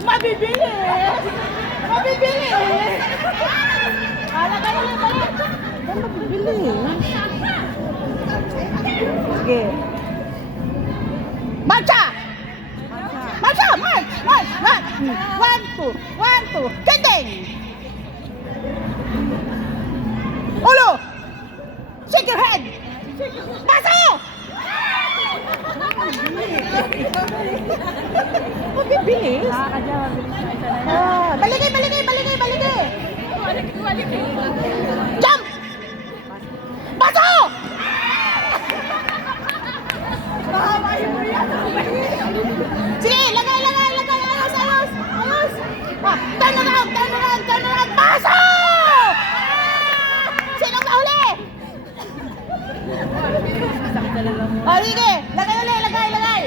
Mabibilis! Mabibilis! Lagay ulit, ulit. Mabibilis. Sige. Marcha! Marcha! March! March! March! 1, 2. 1, 2. Gending! Ulo! Shake your head! Paso! Mabibilis. Baligay, baligay, baligay, baligay. Jump! Paso! Sige, lagay, lagay, lagay. Ayos, ayos, ayos. Turn around, turn around, turn around. Paso! Sinong nahuli? Sige, lagay ulit, lagay, lagay.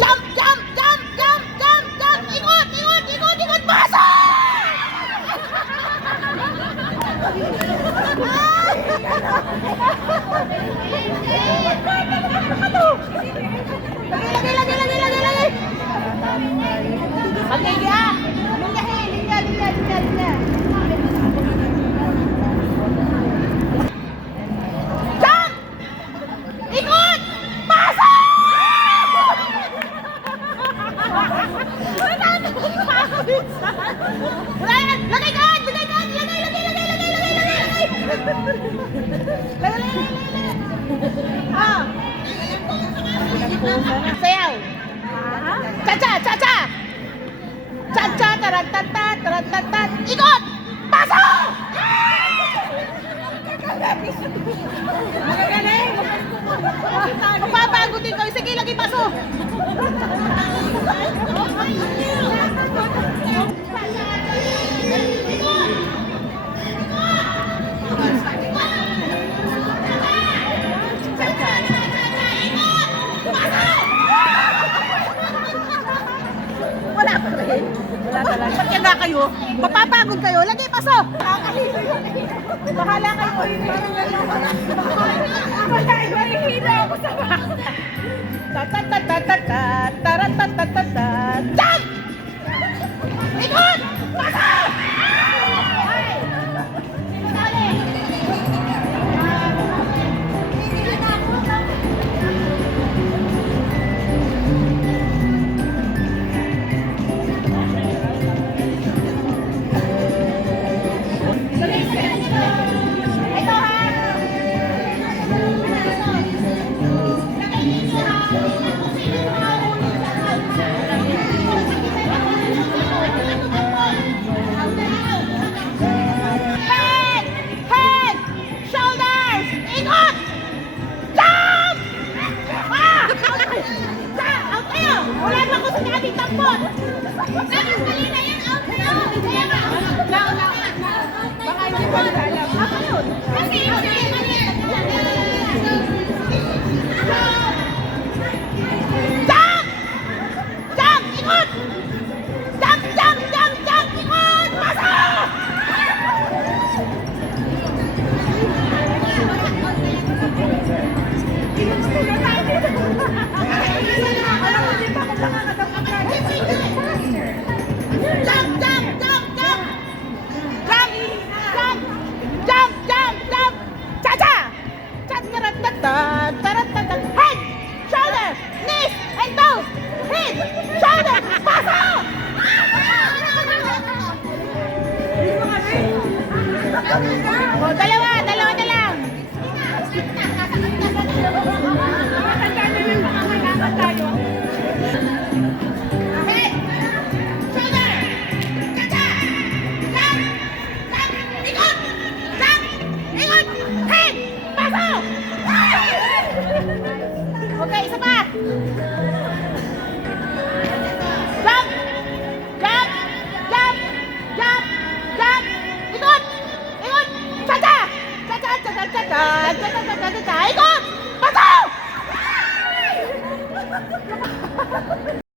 Jump, jump, jump, jump, jump, jump. Ikot, ikot, ikot, ikot. Paso! Lagay, lagay, lagay, lagay, lagay. Linya, linya, linya, linya, linya, linya. Jump! Ikot! Paso! Wala yan! Lagay ka! Lagay ka! Lagay, lagay, lagay, lagay, lagay, lagay, lagay! Lagay, lagay, lagay! Sayaw! Cha-cha! Cha-cha! Cha-cha! Tarantata! Tarantata! Ikot! Paso! Magagaling! Papapagutin ko! Sige, lagi paso! Wala pa rin. Wala talaga. Pagkanda kayo, mapapagod kayo, lagay paso. Bahala kayo. Mahihina ako sa back. Ta-ta-ta-ta-ta-ta, tara-ta-ta-ta-ta. Jump! Ikot! Paso! Wala na ko sa ating tampon! Bakit mali na yan? Out na yun! Kaya nga! Baka hindi ko na alam. Ako yun! Kasi yun na yun! Jump! Jump! Ikot! Jump! Jump! Jump! Jump! Ikot! Paso! Jump, jump, jump, jump! Jump, jump, jump, jump, jump! Cha-cha! Cha-cha-ra-ta-ta, ta-ra-ta-ta. Head, shoulder, knees, and toes! Head, shoulder, paso! O, dalawa, dalawa na lang. Head, shoulder, cha-cha, jump, jump, ikot, jump, ikot, head, paso! Okay, isa pa. Jump, jump, jump, jump, jump, ikot, ikot, cha-cha, cha-cha, cha-cha, cha-cha, cha-cha,